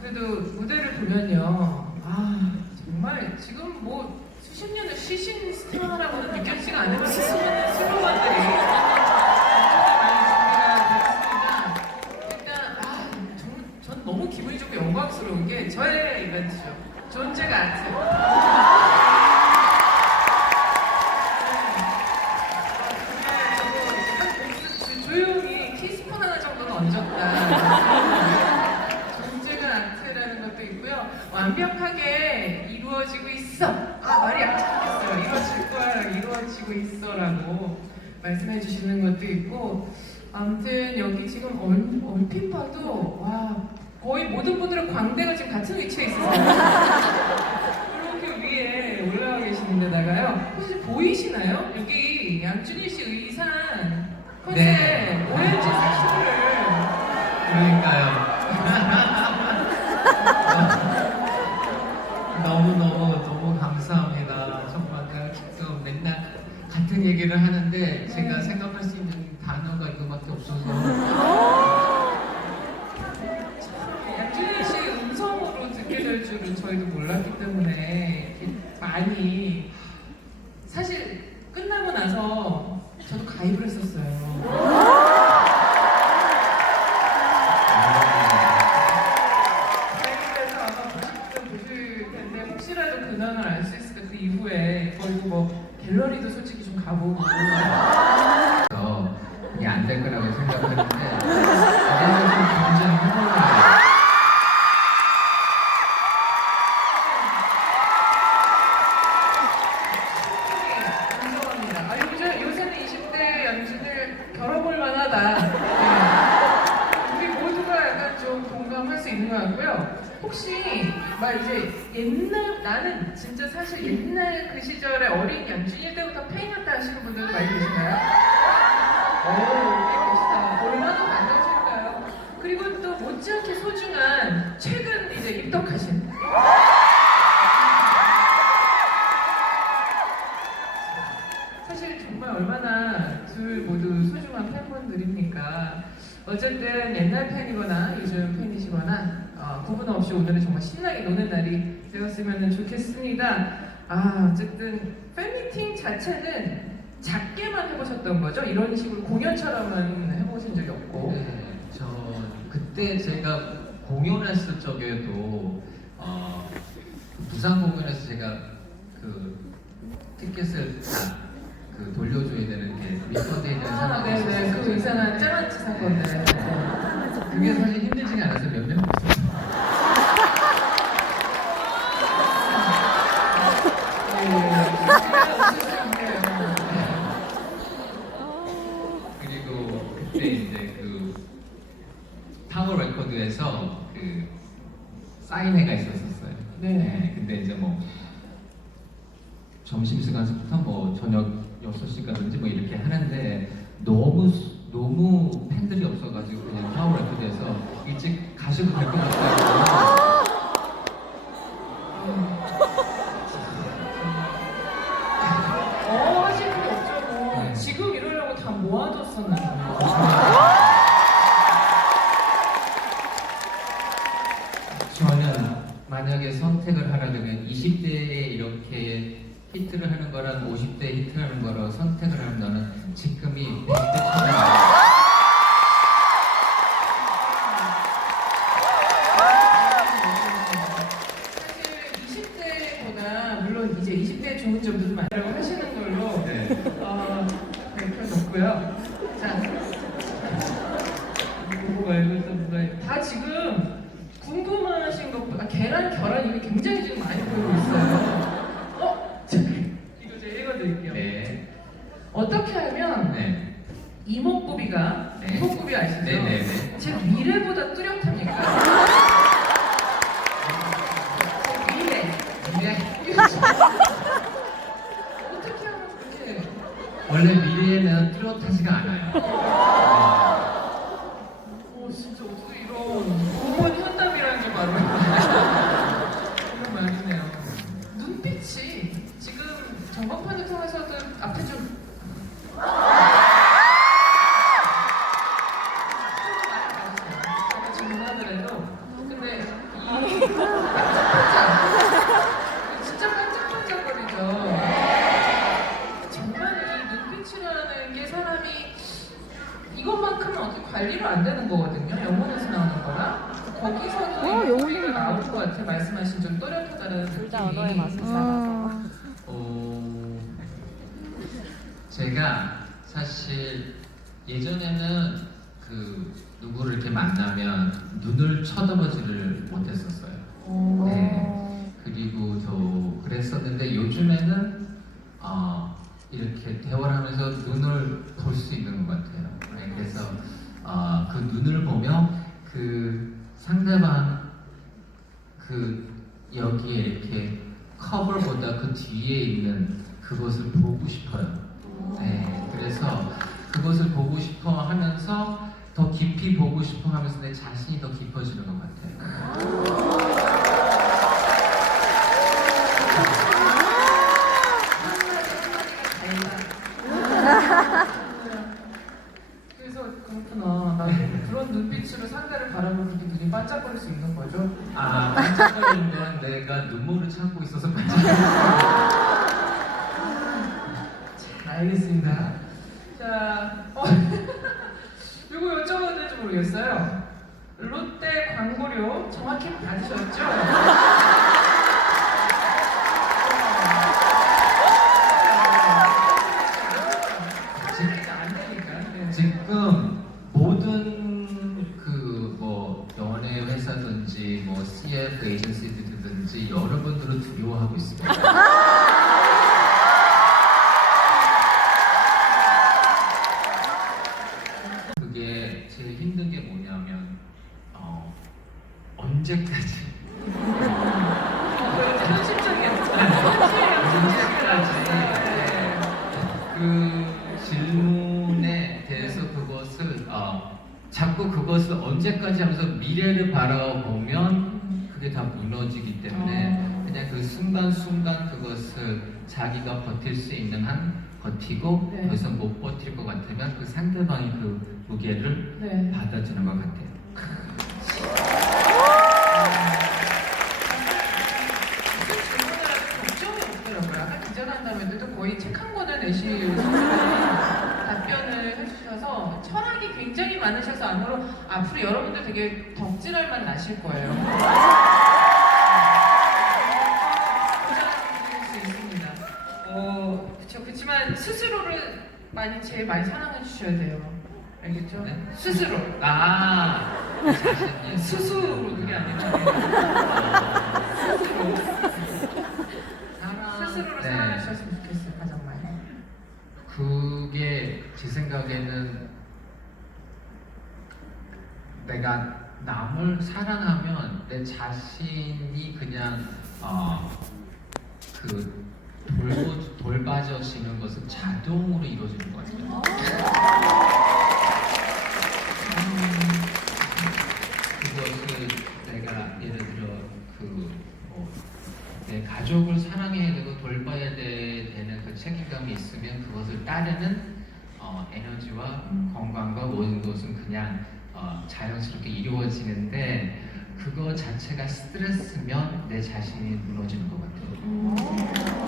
그래도 무대를 보면요. 아 정말 지금 뭐 수십 년을 쉬신 스타라고는 느껴지지가 수많은 슬로건들이 많이 준비가 됐습니다. 일단 아, 전, 전 너무 기분이 좋고 영광스러운 게 저의 이벤트죠. 존재가 아트. 저거 조용히 티스푼 하나 정도는 얹었다. 존재가 아트라는 것도 있고요. 완벽하게 이루어지고 있어. 아 말이 안 잡혔어요. 이루어질 거야. 이루어지고 있어라고 말씀해 주시는 것도 있고. 아무튼 여기 지금 얼, 얼핏 봐도 와 거의 모든 분들은 광대가 지금 같은 위치에 있어요. 이렇게 위에 올라와 계시는데다가요. 혹시 보이시나요? 여기 양준일 씨 의상 컨셉 네. 오렌지 색소를 그러니까요. 너무 너무 너무 감사합니다. 정말 내가 지금 맨날 같은 얘기를 하는데 제가 생각할 수 있는 단어가 이거밖에 없어서. 양준일 씨 음성으로 듣게 될 줄은 저희도 몰랐기 때문에 많이 못지않게 소중한 최근 이제 입덕하신 사실 정말 얼마나 둘 모두 소중한 팬분들입니까? 어쨌든 옛날 팬이거나 요즘 팬이시거나 어, 구분 없이 오늘은 정말 신나게 노는 날이 되었으면 좋겠습니다. 아 어쨌든 팬미팅 자체는 작게만 해보셨던 거죠? 이런 식으로 공연처럼은 해보신 적이 없고 네, 저 그때 제가 공연했을 적에도 어, 그 부산 공연에서 제가 그 티켓을 다 그 돌려줘야 되는 게 리펀드 해야 되는 아 상황이 네네 그 있었어요. 의상한 짱아치 사건들 네. 그게 사실 힘들지가 않아서 몇명 없었어요. 그리고 그때 이제 그 파워 레코드에서 그 사인회가 있었었어요. 네. 근데 이제 뭐 점심 시간부터 뭐 저녁 6시까지인지 뭐 이렇게 하는데 너무 수- 너무 팬들이 없어가지고 그냥 파워 레코드에서 일찍 가셔도 될 것 같아요. 거랑 50대에 히트하는 거로 선택을 하면 나는 지금이 이목구비가, 네. 이목구비 아시죠? 네, 네, 네. 제 미래보다 뚜렷합니까? 제 미래. 미래. 어떻게 하면 그렇게 원래 미래에는 뚜렷하지가 않아요. 어 진짜 어떻게 이런 고문 현담이라는 게 바로 이런 말이네요. 눈빛이 지금 전광판을 통해서도 거거든요. 영혼에서 나오는 거라. 거기서도 어, 이 영혼이 소리가 나올 것 같아요. 말씀하신 좀 또렷하다는 둘 다 느낌이. 언어의 맛을 살아서. 어, 제가 사실 예전에는 그 누구를 이렇게 만나면 눈을 쳐다보지를 못했었어요. 오. 네. 그리고 저 그랬었는데 요즘에는 어, 이렇게 대화를 하면서 눈을 볼 수 있는 것 같아요. 네, 그래서 어, 그 눈을 보면 그 상대방 그 여기에 이렇게 커버보다 그 뒤에 있는 그것을 보고 싶어요. 네, 그래서 그것을 보고 싶어 하면서 더 깊이 보고 싶어 하면서 내 자신이 더 깊어지는 것 같아요. 그래서 그렇구나. 나 그런 눈빛으로 상대를 바라보는 게 눈이 반짝거릴 수 있는 거죠. 아, 반짝거리는 건 내가 눈물을 참고 있어서 반짝거리는 자, 알겠습니다. 자, 어, 이거 여쭤봐도 될지 모르겠어요. 롯데 광고료 정확히 받으셨죠? 진짜 안 되니까. 네. 지금 모든 그 뭐 연예 회사든지 뭐 CF 에이전시들든지 여러분들을 두려워하고 있습니다. 그게 제일 힘든 게 뭐냐면 어, 언제까지 어, 현실적이었죠. 언제까지 그 질문에 대해서 그것을 어, 자꾸 그것을 언제까지 하면서 미래를 바라보면 그게 다 무너지기 때문에 어. 그냥 그 순간순간 그것을 자기가 버틸 수 있는 한 버티고 네. 더 이상 못 버틸 것 같으면 그 상대방이 그 무게를 네. 받아주는 것 같아요. 걱정이 없더라고요. 아까 기자간담회도 거의 책한 권을 내실 답변을 해주셔서 많으셔서 아무로 앞으로 여러분들 되게 덕질할 만 나실 거예요. 보장드릴 수 있습니다. 어, 그쵸. 그렇지만 스스로를 많이 제일 많이 사랑해 주셔야 돼요. 알겠죠? 네? 스스로. 아 자신이 스스로 그게 아니라 스스로. 스스로를 네. 사랑하셨으면 좋겠어요, 가장 많이. 그게 제 생각에는 내가 남을 사랑하면 내 자신이 그냥 어, 그 돌보, 돌봐져지는 것은 자동으로 이루어지는 것 같아요. 그것을 내가 예를 들어 그내 가족을 사랑해야 되고 돌봐야 돼- 되는 그 책임감이 있으면 그것을 따르는 어, 에너지와 음. 건강과 모든 것은 그냥 어, 자연스럽게 이루어지는데 그거 자체가 스트레스면 내 자신이 무너지는 것 같아요.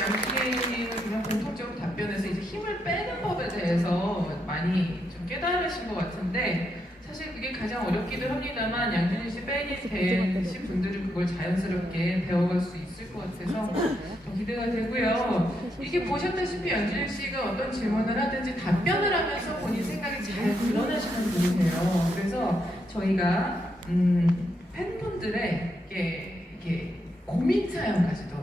양기님은 그냥 공통적으로 답변에서 이제 힘을 빼는 법에 대해서 많이 좀 깨달으신 것 같은데 사실 그게 가장 어렵기도 합니다만 양준일 씨 팬이 되신 분들은 그걸 자연스럽게 배워갈 수 있을 것 같아서 더 기대가 되고요. 이게 보셨다시피 양준일 씨가 어떤 질문을 하든지 답변을 하면서 본인 생각이 잘 드러나시는 분이세요. 그래서 저희가 음, 팬분들의 이게, 이게 고민 사연까지도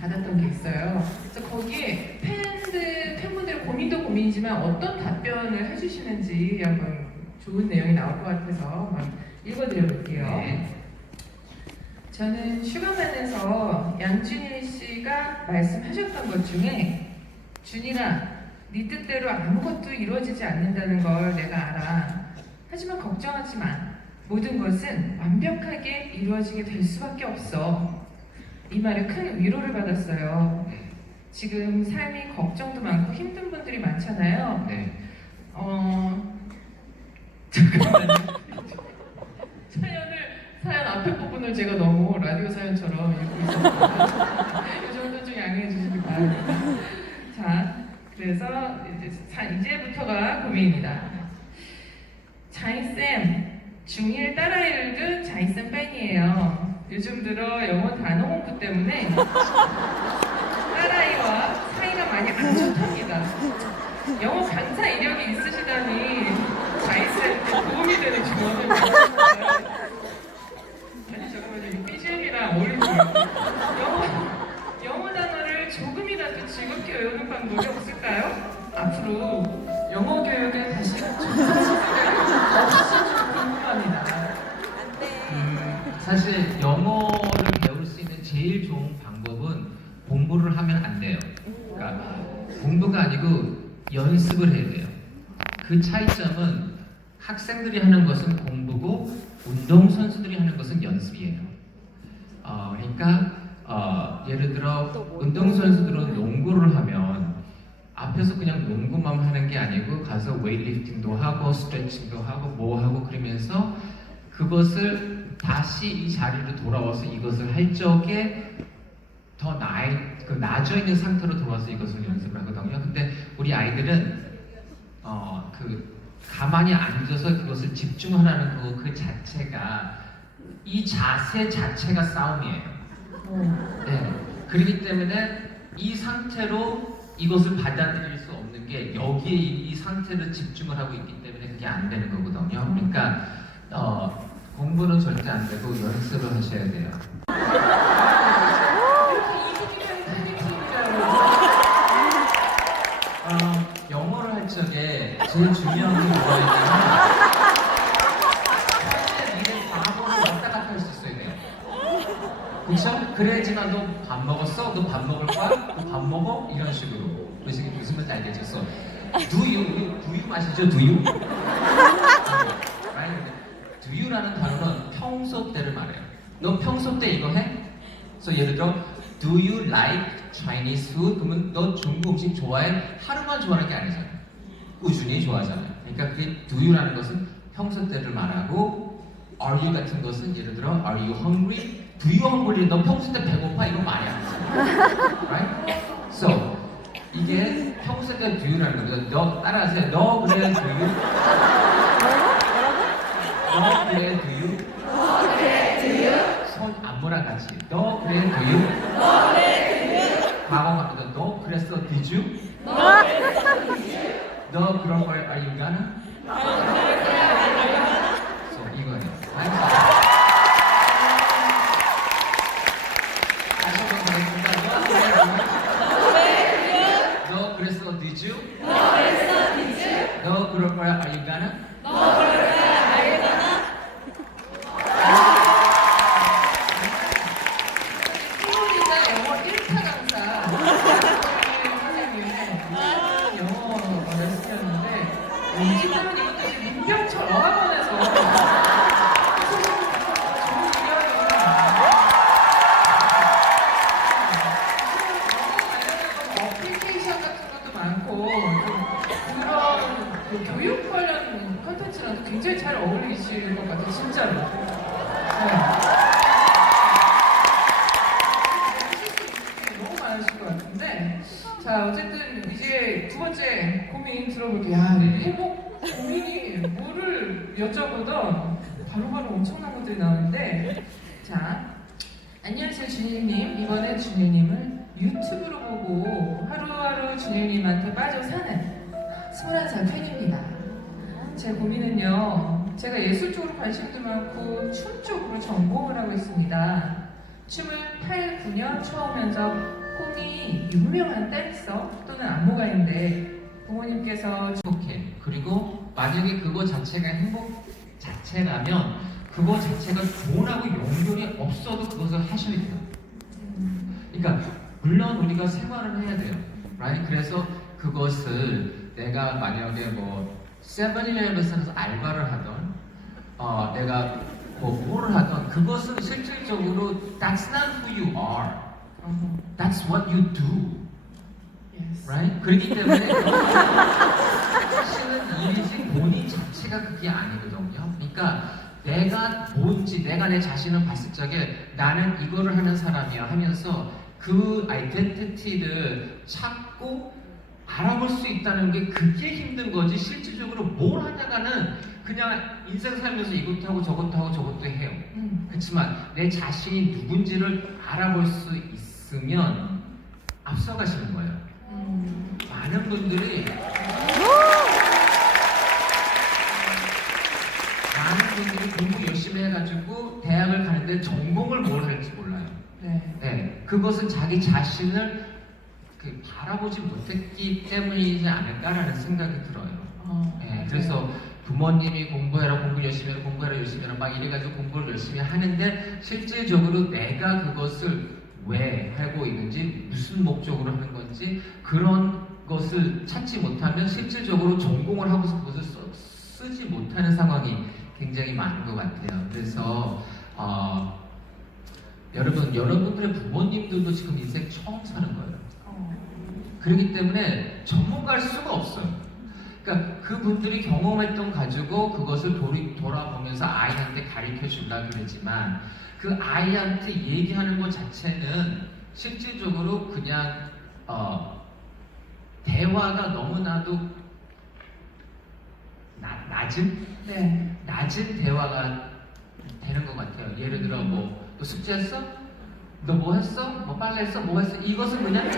받았던 게 있어요. 그래서 거기에 팬들, 팬분들의 고민도 고민이지만 어떤 답변을 해주시는지 한번 좋은 내용이 나올 것 같아서 한번 읽어드려볼게요. 네. 저는 슈가맨에서 양준일 씨가 말씀하셨던 것 중에 준이라 네 뜻대로 아무것도 이루어지지 않는다는 걸 내가 알아. 하지만 걱정하지 마. 모든 것은 완벽하게 이루어지게 될 수밖에 없어. 이 말에 큰 위로를 받았어요. 지금 삶이 걱정도 많고 힘든 분들이 많잖아요. 네. 어 잠깐만요. 사연을 사연 앞에 부분을 제가 너무 라디오 사연처럼 읽고 있었거든요. 이 정도 좀 양해해 주시기 바랍니다. 자, 그래서 이제 자, 이제부터가 고민입니다. 자이쌤 중1 딸아이를 둔 자이쌤 팬이에요. 요즘 들어 영어 단어 공부 때문에 딸아이와 사이가 많이 안 좋답니다. 영어 강사 이력이 있으시다니 자이쌤 도움이 되는 조언을 받았어요. 아니 잠깐만요. 이 BGM이랑 어울리고요. 영어 단어를 조금이라도 즐겁게 외우는 방법이 없을까요? 앞으로 영어 교육에 다시 궁금합니다. 음, 사실 영어를 배울 수 있는 제일 좋은 방법은 공부를 하면 안 돼요. 그러니까 공부가 아니고 연습을 해야 돼요. 그 차이점은 학생들이 하는 것은 공부고 운동 선수들이 하는 것은 연습이에요. 어, 그러니까 어, 예를 들어 운동 선수들은 농구를 하면 앞에서 그냥 농구만 하는 게 아니고 가서 웨이트리프팅도 하고 스트레칭도 하고 뭐 하고 그러면서 그것을 다시 이 자리로 돌아와서 이것을 할 적에 더 나이 그 나아져 있는 상태로 돌아와서 이것을 연습을 하거든요. 근데 우리 아이들은 어 그 가만히 앉아서 그것을 집중하라는 그, 그 자체가 이 자세 자체가 싸움이에요. 어, 네. 그렇기 때문에 이 상태로 이것을 받아들일 수 없는 게 여기에 이, 이 상태로 집중을 하고 있기 때문에 그게 안 되는 거거든요. 그러니까 어, 공부는 절대 안 되고 연습을 하셔야 돼요. 어, 영어를 할 적에 제일 중요한 게 뭐냐면 사실 이게 과거를 왔다 갔다 할 수 있어야 돼요. 그쵸? 그래야지만 너 밥 먹었어? 너 밥 먹을 거야? 너밥 먹어? 이런 식으로. 그래서 이게 알겠죠? Do you? Do you 마시죠? Right? Do you라는 단어는 평소 때를 말해요. 너 평소 때 이거 해? 그래서 예를 들어 Do you like Chinese food? 그러면 너 중국 음식 좋아해? 하루만 좋아하는 게 아니잖아요. 꾸준히 좋아하잖아요. 그러니까 그게 do you라는 것은 평소 때를 말하고 are you 같은 것은 예를 들어 are you hungry? Do you hungry? 너 평소 때 배고파? 이건 말이 안 되잖아요. right? So 이게 평소 때 do you라는 거죠. 너 따라하세요. 너 그래 do you? 너 그래 do you? 손 안무랑 같이 너 그래 do you? 과거 같거든. 너 그랬어 did you? 너 그런 걸 are you gonna? so 이거예요. 알겠어요? 다시 한번 가겠습니다. 너 그랬어 did you? 너 그럴 거야 are you gonna? 태 관련 컨텐츠랑 굉장히 잘 어울리실 것 같아요 진짜로. 네. 너무 많으실 것 같은데. 자 어쨌든 이제 두 번째 고민 들어볼게요. 야 회복 고민이 뭐를 여쭤보던 바로바로 엄청난 것들이 나오는데. 자 안녕하세요 준일님. 이번에 준일님을 유튜브로 보고 하루하루 준일님한테 빠져 사는 21살 팬입니다 제 고민은요 제가 예술 쪽으로 관심도 많고 춤 쪽으로 전공을 하고 있습니다 춤을 8, 9년 추어오면서 꿈이 유명한 댄서 또는 안무가인데 부모님께서 행복해. 그리고 만약에 그거 자체가 행복 자체라면 그거 자체가 돈하고 연결이 없어도 그것을 하셔야 돼요. 그러니까 물론 우리가 생활을 해야 돼요. right? 그래서 그것을 내가 만약에 뭐 세븐일레븐에서 알바를 하던 어, 내가 뭐 뭐를 하던 그것은 실질적으로 that's not who you are. 어, That's what you do. yes. right? 그렇기 때문에 사실은 일이지 본인 자체가 그게 아니거든요. 그러니까 내가 뭔지 내가 내 자신을 봤을 적에 나는 이거를 하는 사람이야 하면서 그 아이덴티티를 찾고 알아볼 수 있다는 게 그게 힘든 거지 실질적으로 뭘 하냐가는 그냥 인생 살면서 이것도 하고 저것도 하고 저것도 해요. 음. 그렇지만 내 자신이 누군지를 알아볼 수 있으면 앞서가시는 거예요. 음. 많은 분들이 많은 분들이 공부 열심히 해가지고 대학을 가는데 전공을 뭘 할지 몰라요. 네. 네, 그것은 자기 자신을 그 바라보지 못했기 때문이지 않을까라는 생각이 들어요. 어, 네, 맞아요. 그래서 부모님이 공부해라, 공부 열심히 해라, 공부해라, 열심히 해라 막 이래가지고 공부를 열심히 하는데 실질적으로 내가 그것을 왜 하고 있는지 무슨 목적으로 하는 건지 그런 것을 찾지 못하면 실질적으로 전공을 하고서 그것을 써- 쓰지 못하는 상황이 굉장히 많은 것 같아요. 그래서 어, 여러분 여러분들의 부모님들도 지금 인생 처음 사는 거예요. 어. 그렇기 때문에 전문가일 수가 없어요. 그러니까 그분들이 경험했던 가지고 그것을 돌이, 돌아보면서 아이한테 가르쳐 준다 그러지만 그 아이한테 얘기하는 것 자체는 실질적으로 그냥 어, 대화가 너무나도 나- 낮은 네. 낮은 대화가 되는 것 같아요. 예를 들어 뭐너 숙제했어? 너 뭐 했어? 뭐 빨래했어? 뭐 했어? 이것은 그냥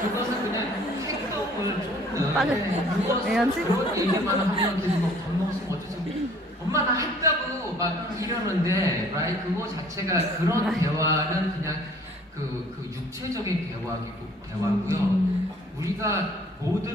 그것은 애연지? 그런 얘기만 하면 밥 먹었으면 어쩌지 엄마 나 했다고 막 이러는데 right? 그거 자체가 그런 대화는 그냥 그, 그 육체적인 대화이고 대화고요 음. 우리가 모든